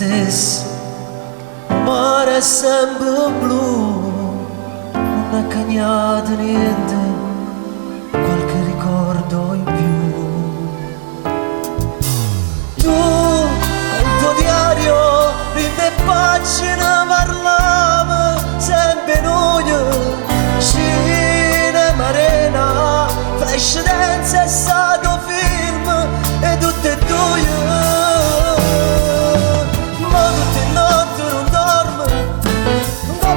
stesso, il mare è sempre blu, non è cagnato niente, qualche ricordo in più. Tu, col tuo diario, prende pagine, parlava sempre noi, cinema, arena, flash dance è stato film, e tutte e due.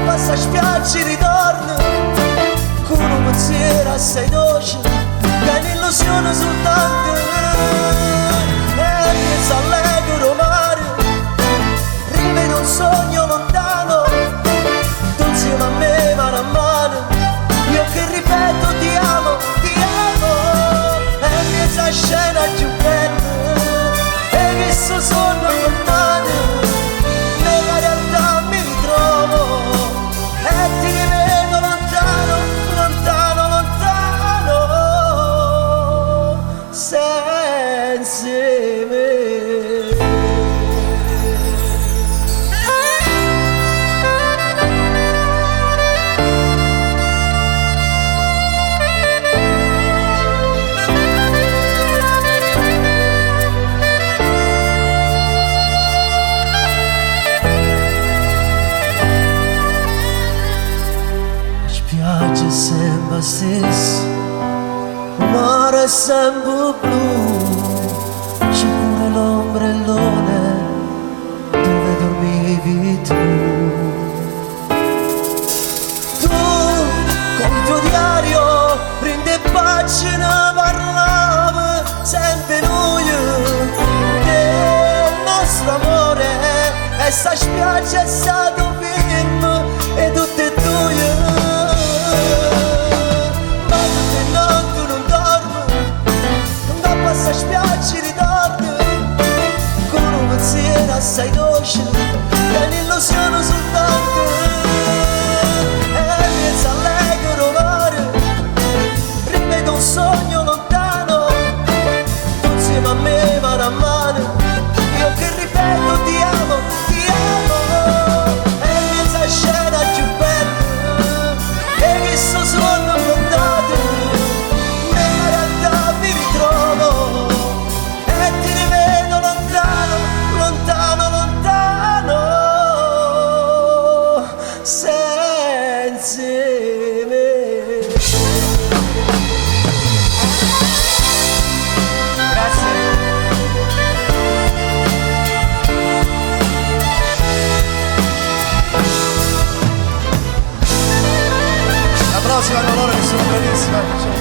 Passa spiaggi ritorna con un pensiero assai dolce che è un'illusione soltanto e pensa allegro mare rivedo un sogno lontano tu insieme a me mano a mano io che ripeto ti amo e pensa a scena più bella e visto sogno lontano nella realtà mi ritrovo e ti rivedo lontano, lontano, lontano, senza me. Spiaggia sembra stesso, il mare è sempre blu, c'è pure l'ombrellone dove dormivi tu. Tu, col tuo diario, prende pagine, parlava sempre noi del nostro amore e sta spiaggia è stato film e tutte e due. Passa spiaggi ritorno con un pensiero assai dolce che è un'illusione soltanto e pensa allegro mare rivedo un sogno lontano tu insieme a me mano a mano io che ripeto ti amo e pensa a scena più bella e visto sogno lontano nella realtà mi ritrovo senza me. Grazie. La prossima con loro che sono bravissime.